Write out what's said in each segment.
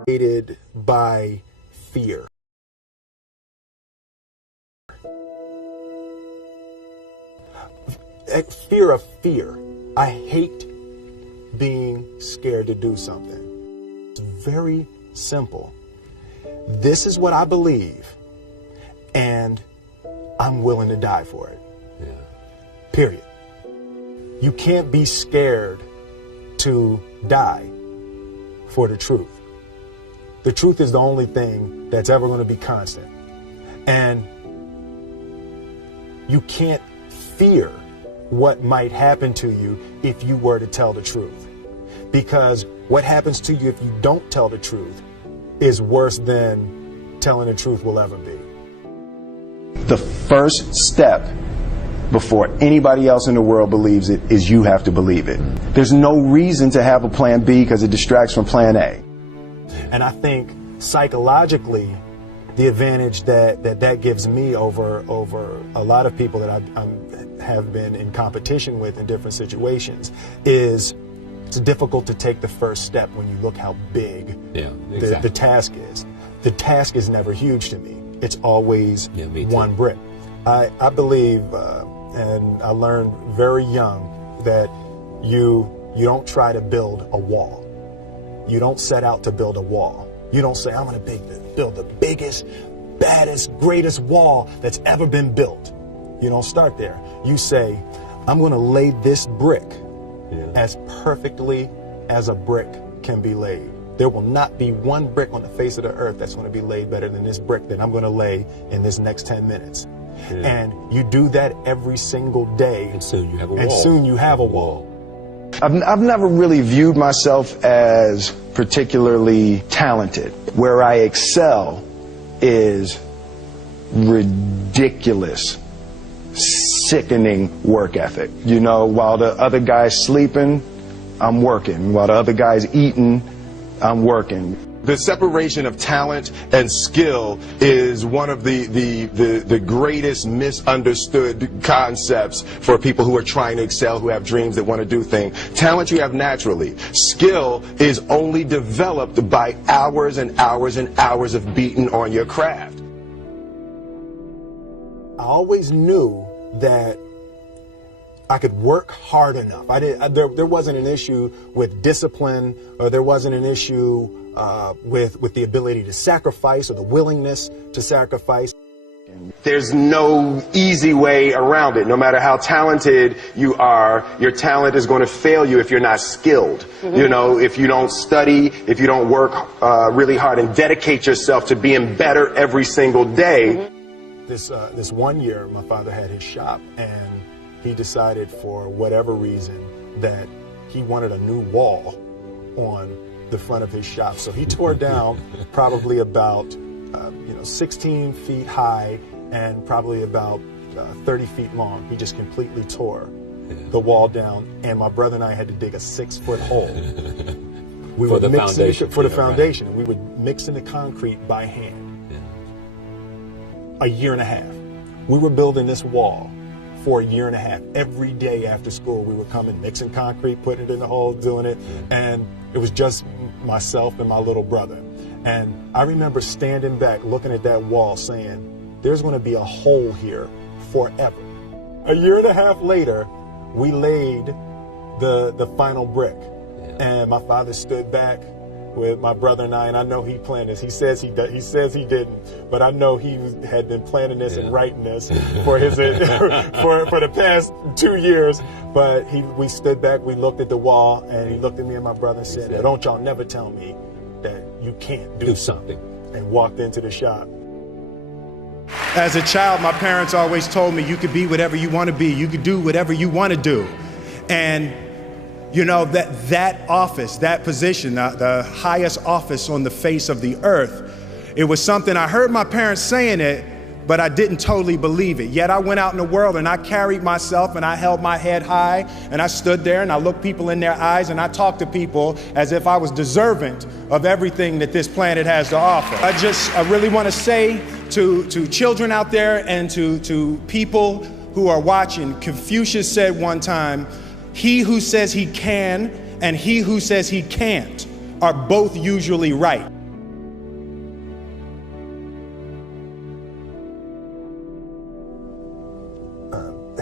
Motivated by fear. Fear of fear. I hate being scared to do something. It's very simple. This is what I believe, and I'm willing to die for it. Yeah. Period. You can't be scared to die for the truth. The truth is the only thing that's ever going to be constant. And you can't fear what might happen to you if you were to tell the truth. Because what happens to you if you don't tell the truth is worse than telling the truth will ever be. The first step before anybody else in the world believes it is you have to believe it. There's no reason to have a plan B because it distracts from plan A. And I think psychologically, the advantage that gives me over a lot of people that I have been in competition with in different situations is it's difficult to take the first step when you look how big the task is. The task is never huge to me. It's always one brick. I believe, and I learned very young, that you don't try to build a wall. You don't set out to build a wall. You don't say, I'm going to build the biggest, baddest, greatest wall that's ever been built. You don't start there. You say, I'm going to lay this brick as perfectly as a brick can be laid. There will not be one brick on the face of the earth that's going to be laid better than this brick that I'm going to lay in this next 10 minutes. And you do that every single day. And soon you have a wall. And soon you have a wall. I've never really viewed myself as particularly talented. Where I excel is ridiculous, sickening work ethic. You know, while the other guy's sleeping, I'm working. While the other guy's eating, I'm working. The separation of talent and skill is one of the greatest misunderstood concepts for people who are trying to excel, who have dreams that want to do things. Talent you have naturally. Skill is only developed by hours and hours and hours of beating on your craft. I always knew that I could work hard enough. There wasn't an issue with discipline, or there wasn't an issue with the ability to sacrifice or the willingness to sacrifice. There's no easy way around it. No matter how talented you are, your talent is going to fail you if you're not skilled. You know, if you don't study, if you don't work really hard and dedicate yourself to being better every single day. This one year, my father had his shop, and he decided for whatever reason that he wanted a new wall on the front of his shop. So he tore down probably about 16 feet high and probably about 30 feet long. He just completely tore the wall down, and my brother and I had to dig a 6-foot hole. We for the foundation. For the foundation. Right. We would mix in the concrete by hand. A year and a half. We were building this wall for a year and a half. Every day after school, we would come and mixing concrete, putting it in the hole, doing it. And it was just myself and my little brother. And I remember standing back, looking at that wall, saying, there's going to be a hole here forever. A year and a half later, we laid the final brick. And my father stood back with my brother and I know he planned this. He says he didn't, but I know he had been planning this and writing this for his for the past 2 years. But we stood back, we looked at the wall, and he looked at me and my brother and said, "Don't y'all never tell me that you can't do something," and walked into the shop. As a child, my parents always told me you could be whatever you want to be. You could do whatever you want to do. And you know, that office, that position, the highest office on the face of the earth, it was something I heard my parents saying it, but I didn't totally believe it. Yet I went out in the world and I carried myself and I held my head high and I stood there and I looked people in their eyes and I talked to people as if I was deserving of everything that this planet has to offer. I really want to say to children out there and to people who are watching, Confucius said one time, he who says he can and he who says he can't are both usually right.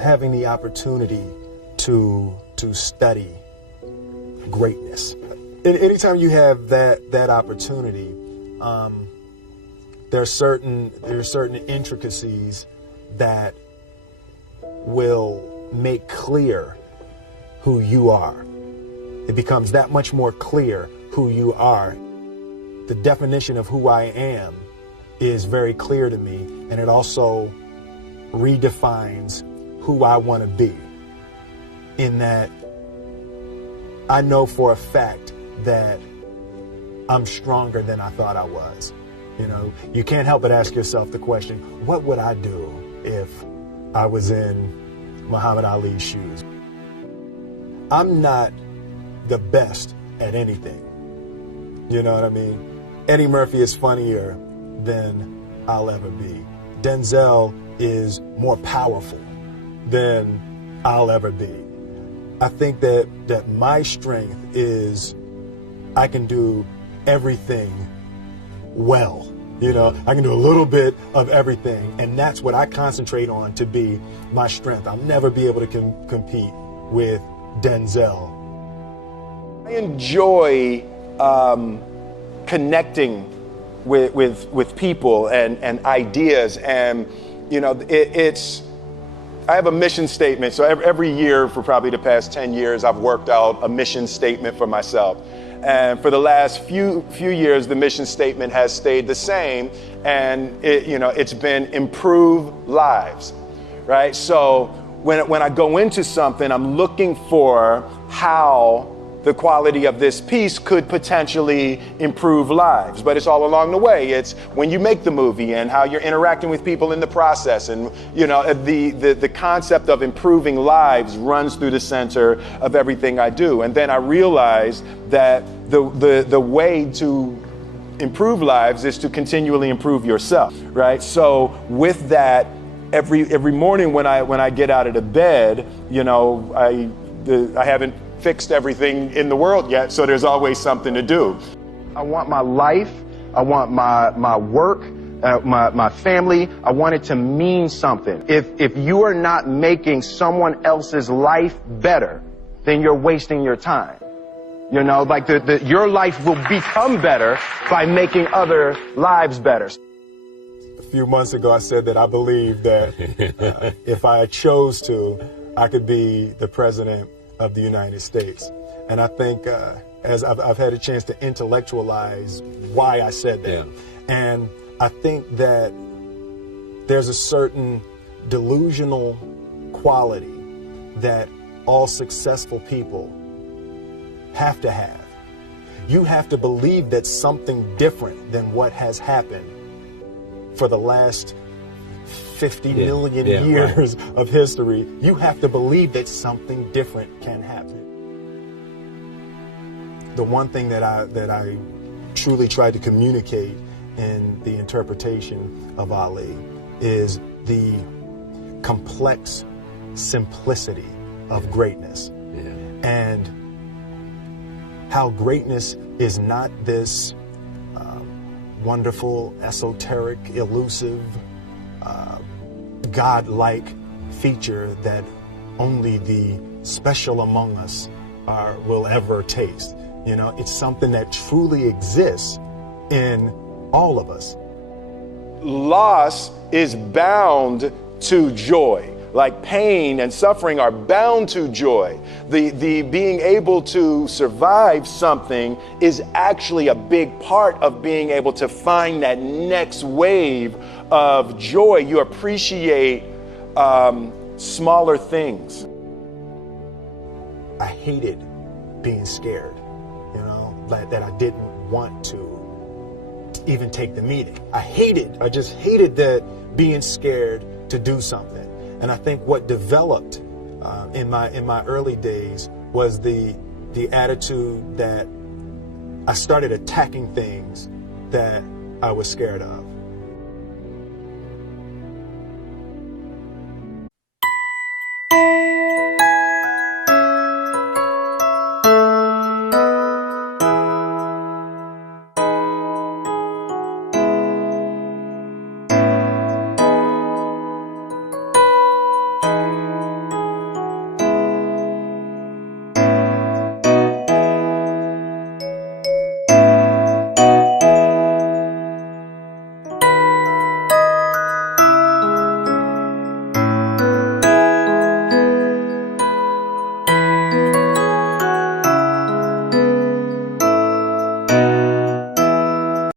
having the opportunity to study greatness. Anytime you have that opportunity, there are certain intricacies that will make clear who you are. It becomes that much more clear who you are. The definition of who I am is very clear to me, and it also redefines who I want to be, in that I know for a fact that I'm stronger than I thought I was. You know, you can't help but ask yourself the question, what would I do if I was in Muhammad Ali's shoes? I'm not the best at anything. You know what I mean? Eddie Murphy is funnier than I'll ever be. Denzel is more powerful than I'll ever be. I think that my strength is I can do everything well. You know, I can do a little bit of everything, and that's what I concentrate on to be my strength. I'll never be able to compete with Denzel. I enjoy connecting with people and ideas, and you know, I have a mission statement. So every year for probably the past 10 years, I've worked out a mission statement for myself. And for the last few years, the mission statement has stayed the same, and it's been improve lives, right? So when I go into something, I'm looking for how the quality of this piece could potentially improve lives. But it's all along the way. It's when you make the movie and how you're interacting with people in the process. And the concept of improving lives runs through the center of everything I do. And then I realized that the way to improve lives is to continually improve yourself, right? So with that, every morning when I get out of the bed, I haven't fixed everything in the world yet, so there's always something to do. I want my life, I want my work, my family, I want it to mean something. If you are not making someone else's life better, then you're wasting your time. You know, like your life will become better by making other lives better. A few months ago, I said that I believe that if I chose to, I could be the president of the United States. And I think as I've had a chance to intellectualize why I said that. Yeah. And I think that there's a certain delusional quality that all successful people have to have. You have to believe that something different than what has happened for the last 50 million years of history. You have to believe that something different can happen. The one thing that I truly tried to communicate in the interpretation of Ali is the complex simplicity of greatness. And how greatness is not this wonderful, esoteric, elusive, God-like feature that only the special among us will ever taste. You know, it's something that truly exists in all of us. Loss is bound to joy. Like pain and suffering are bound to joy. The being able to survive something is actually a big part of being able to find that next wave of joy. You appreciate smaller things. I hated being scared, that I didn't want to even take the meeting. I just hated that being scared to do something. And I think what developed in my early days was the attitude that I started attacking things that I was scared of.